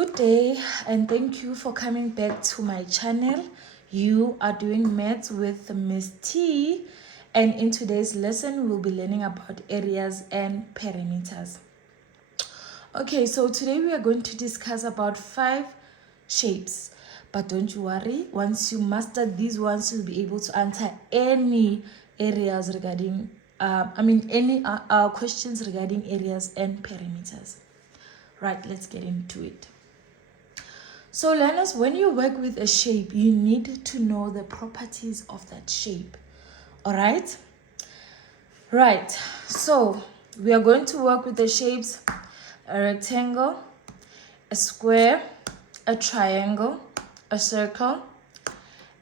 Good day and thank you for coming back to my channel. You are doing maths with MissTee, and in today's lesson we'll be learning about areas and perimeters. Okay, so today we are going to discuss about 5 shapes, but don't you worry, once you master these ones you'll be able to answer any areas regarding any questions regarding areas and perimeters. Right, let's get into it. So learners, when you work with a shape, you need to know the properties of that shape. All right? Right. So we are going to work with the shapes: a rectangle, a square, a triangle, a circle,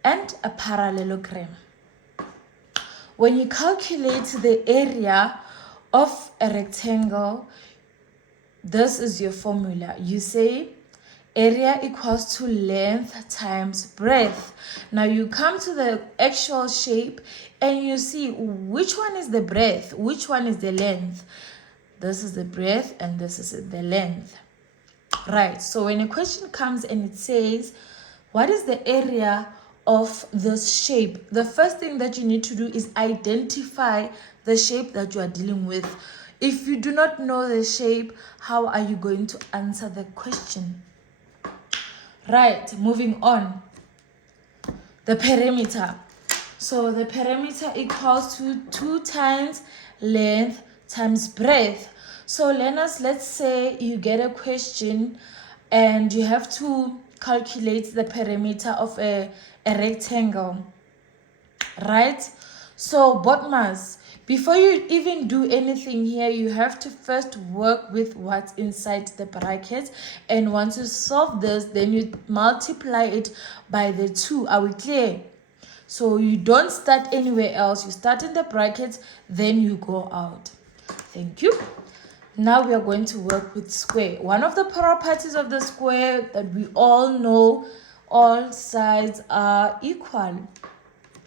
and a parallelogram. When you calculate the area of a rectangle, this is your formula. You say area equals to length times breadth. Now you come to the actual shape and you see which one is the breadth, which one is the length. This is the breadth and this is the length. Right, so when a question comes and it says, what is the area of this shape? The first thing that you need to do is identify the shape that you are dealing with. If you do not know the shape, how are you going to answer the question? Right, moving on. The perimeter. So the perimeter equals to 2 times length times breadth. So learners, let's say you get a question and you have to calculate the perimeter of a rectangle. Right? So bottomers, before you even do anything here, you have to first work with what's inside the bracket. And once you solve this, then you multiply it by the 2. Are we clear? So you don't start anywhere else. You start in the brackets, then you go out. Thank you. Now we are going to work with square. One of the properties of the square that we all know, all sides are equal.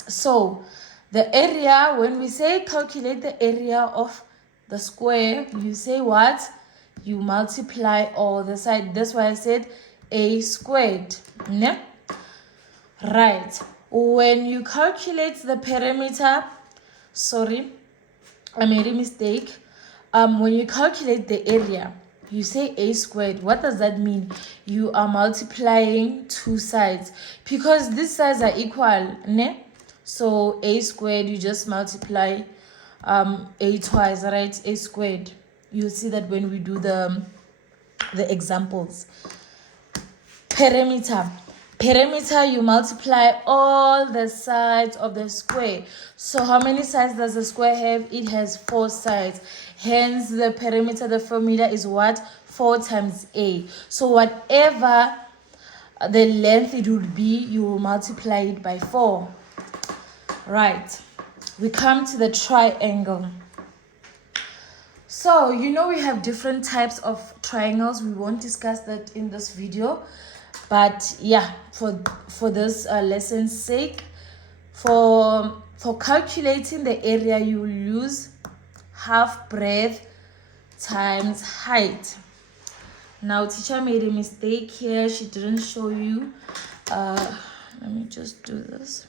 So the area, when we say calculate the area of the square, you say what? You multiply all the sides. That's why I said a squared. Yeah? Right. When you calculate the perimeter, sorry, I made a mistake. When you calculate the area, you say a squared. What does that mean? You are multiplying 2 sides because these sides are equal, ne? So a squared, you just multiply a twice, right? A squared. You'll see that when we do the examples. Perimeter. Perimeter, you multiply all the sides of the square. So how many sides does the square have? It has 4 sides. Hence, the perimeter, the formula is what? 4 times a. So whatever the length it would be, you will multiply it by 4. Right. We come to the triangle. So, you know we have different types of triangles. We won't discuss that in this video. But yeah, for this lesson's sake, for calculating the area, you will use half breadth times height. Now, teacher made a mistake here. She didn't show you. Let me just do this.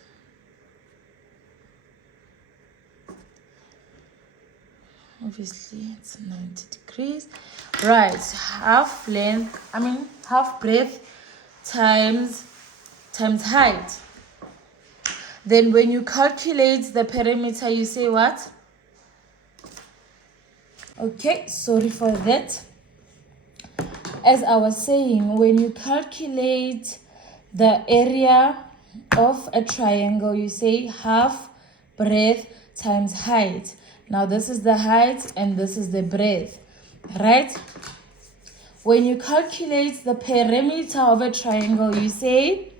Obviously, it's 90 degrees. Right, half breadth times height. Then when you calculate the perimeter, you say what? Okay, sorry for that. As I was saying, when you calculate the area of a triangle, you say half breadth times height. Now this is the height and this is the breadth, right? When you calculate the perimeter of a triangle, you say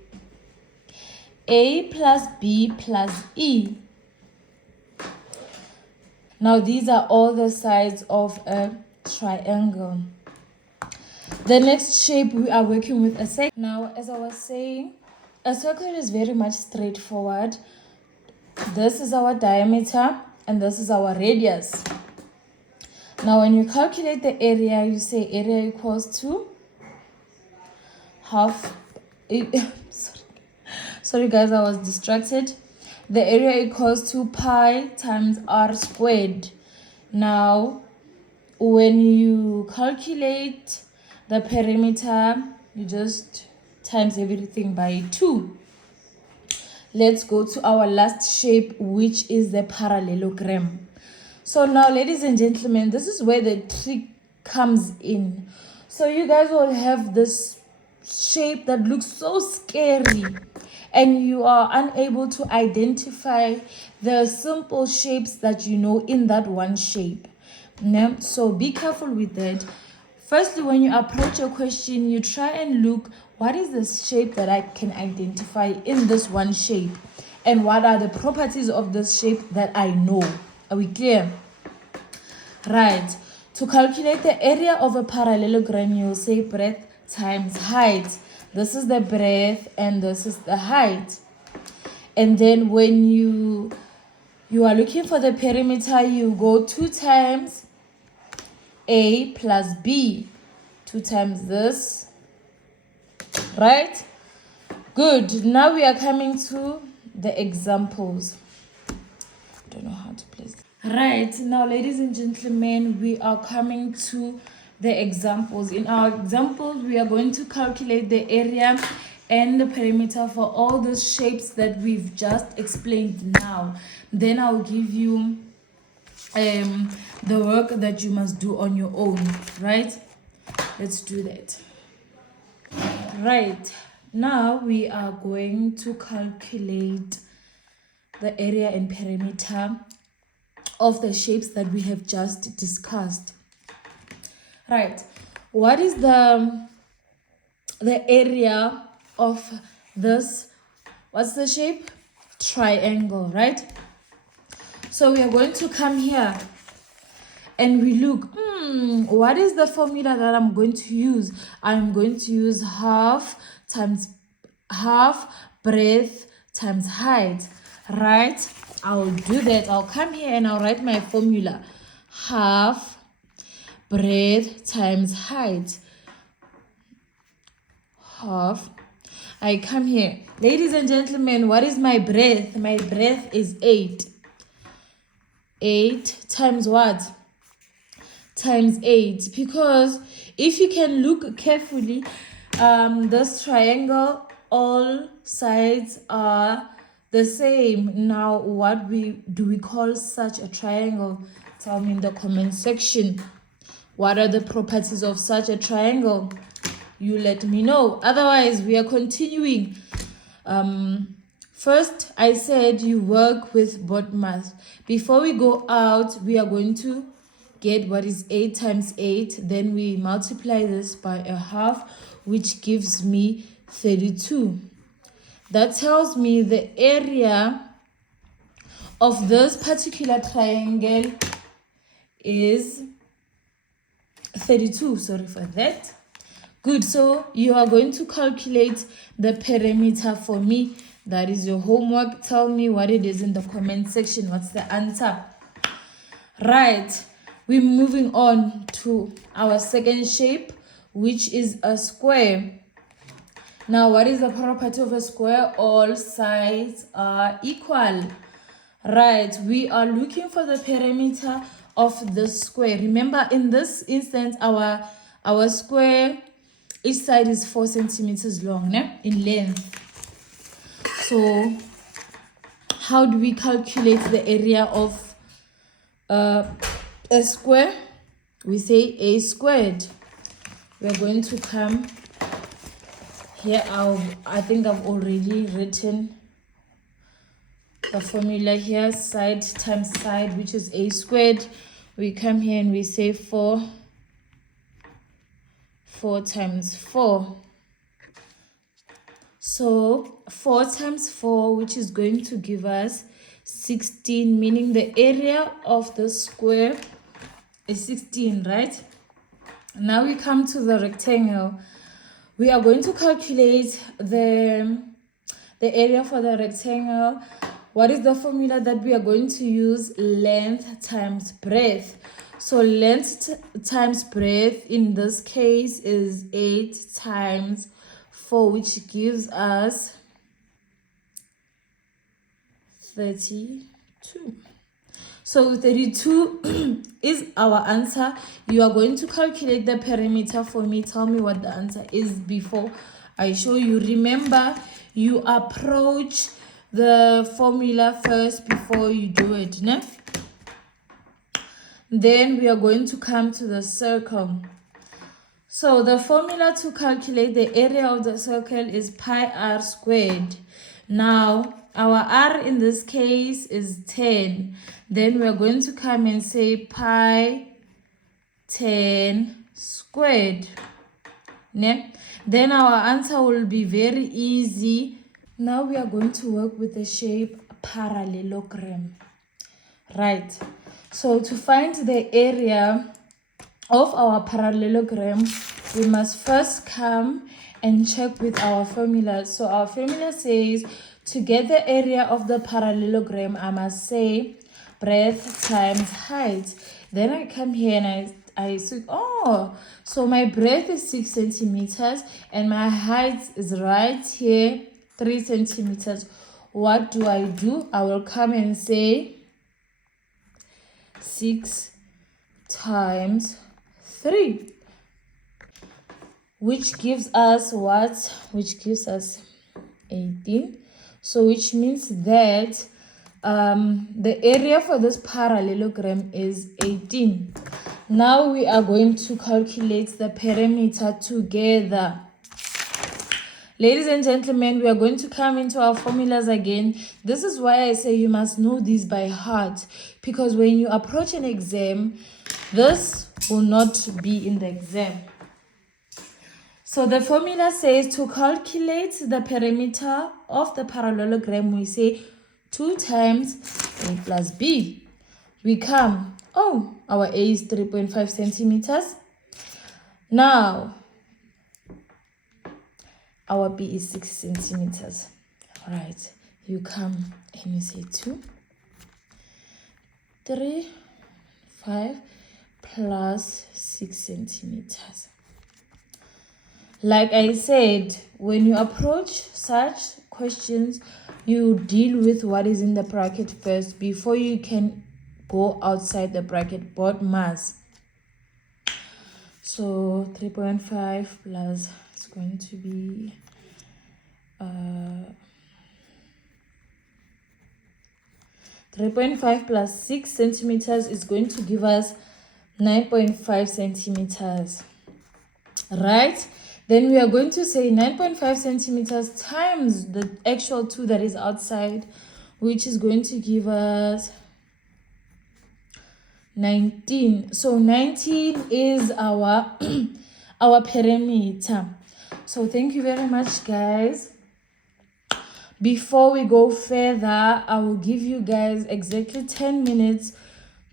A plus B plus E. Now these are all the sides of a triangle. The next shape we are working with a circle. Now, as I was saying, a circle is very much straightforward. This is our diameter and this is our radius. Now, when you calculate the area, you say area equals to half sorry guys, I was distracted. The area equals to pi times r squared. Now when you calculate the perimeter, you just times everything by 2. Let's go to our last shape, which is the parallelogram. So now, ladies and gentlemen, this is where the trick comes in. So you guys will have this shape that looks so scary, and you are unable to identify the simple shapes that you know in that one shape. So be careful with that. Firstly, when you approach a question, you try and look, what is the shape that I can identify in this one shape? And what are the properties of this shape that I know? Are we clear? Right. To calculate the area of a parallelogram, you'll say breadth times height. This is the breadth and this is the height. And then when you are looking for the perimeter, you go 2 times A plus B. 2 times this. Right? Good. Now we are coming to the examples. I don't know how to place. Right. Now, ladies and gentlemen, we are coming to the examples. In our examples, we are going to calculate the area and the perimeter for all the shapes that we've just explained now. Then I'll give you the work that you must do on your own. Right? Let's do that. Right. Now we are going to calculate the area and perimeter of the shapes that we have just discussed. Right. What is the area of this? What's the shape? Triangle, right? So we are going to come here and we look, what is the formula that I'm going to use? I'm going to use half breadth times height, right? I'll do that. I'll come here and I'll write my formula. Half breadth times height. Half. I come here. Ladies and gentlemen, what is my breadth? My breadth is 8. 8 times what? Times 8. Because if you can look carefully, this triangle, all sides are the same. Now, what do we call such a triangle? Tell me in the comment section. What are the properties of such a triangle? You let me know. Otherwise, we are continuing. First, I said you work with board math. Before we go out, we are going to get what is 8 times 8. Then we multiply this by a half, which gives me 32. That tells me the area of this particular triangle is 32. Sorry for that. Good. So you are going to calculate the perimeter for me. That is your homework. Tell me what it is in the comment section. What's the answer? Right. We're moving on to our second shape, which is a square. Now, what is the property of a square? All sides are equal. Right. We are looking for the perimeter of the square. Remember, in this instance, our square, each side is 4 centimeters long, in length. So, how do we calculate the area of a square? We say a squared. We're going to come here. I think I've already written the formula here. Side times side, which is a squared. We come here and we say 4 times 4. So 4 times 4, which is going to give us 16, meaning the area of the square is 16, right? Now we come to the rectangle. We are going to calculate the area for the rectangle. What is the formula that we are going to use? Length times breadth. So length times breadth in this case is 8 times 4, which gives us 32. So 32 is our answer. You are going to calculate the perimeter for me. Tell me what the answer is before I show you. Remember, you approach the formula first before you do it. Ne? Then we are going to come to the circle. So the formula to calculate the area of the circle is pi r squared. Now, our r in this case is 10. Then we are going to come and say pi 10 squared. Ne? Then our answer will be very easy. Now we are going to work with the shape parallelogram. Right. So to find the area of our parallelogram, we must first come and check with our formula. So our formula says to get the area of the parallelogram, I must say breadth times height. Then I come here and I say, oh, so my breadth is 6 centimeters and my height is right here, 3 centimeters. What do? I will come and say 6 times 3, which gives us what? Which gives us 18. So which means that the area for this parallelogram is 18. Now we are going to calculate the perimeter together. Ladies and gentlemen, we are going to come into our formulas again. This is why I say you must know these by heart, because when you approach an exam, this will not be in the exam. So the formula says to calculate the perimeter of the parallelogram, we say 2 times a plus b. We come, oh, our a is 3.5 centimeters. Now, our b is 6 centimeters. All right, you come and you say 2, 3, 5 plus 6 centimeters. Like I said, when you approach such questions, you deal with what is in the bracket first before you can go outside the bracket. Both mass. So 3.5 plus, it's going to be 3.5 plus 6 centimeters is going to give us 9.5 centimeters. Right? Then we are going to say 9.5 centimeters times the actual 2 that is outside, which is going to give us 19. So 19 is our our perimeter. So thank you very much, guys. Before we go further, I will give you guys exactly 10 minutes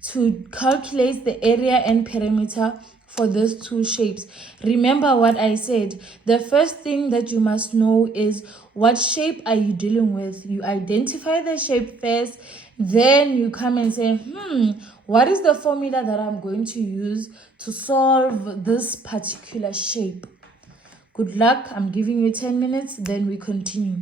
to calculate the area and perimeter for those two shapes. Remember what I said. The first thing that you must know is what shape are you dealing with. You identify the shape first, then you come and say, what is the formula that I'm going to use to solve this particular shape? Good luck. I'm giving you 10 minutes, then we continue.